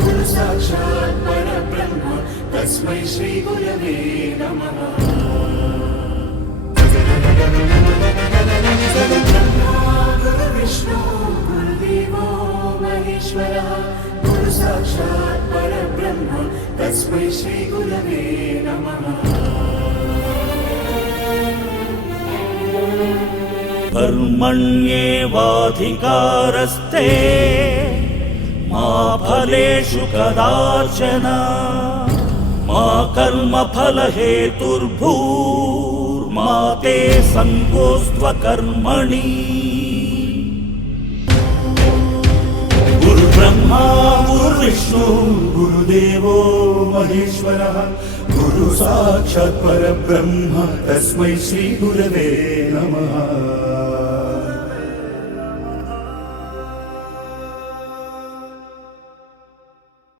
गुरु साक्षात् परब्रह्म तस्मै श्री गुरवे नमः। ब्रह्मा गुरु विष्णु गुरुदेवो महेश्वरः गुरु साक्षात् परब्रह्म तस्मै श्री गुरवे नमः। कर्मण्येवाधिकारस्ते मा फलेषु कदाचन मा कर्मफलहेतुर्भूर्मा ते सङ्गोऽस्त्वकर्मणि। गुरुब्रह्मा गुरुविष्णु गुरुदेवो महेश्वरः गुरु साक्षात् परब्रह्म तस्मै श्री गुरवे नमः।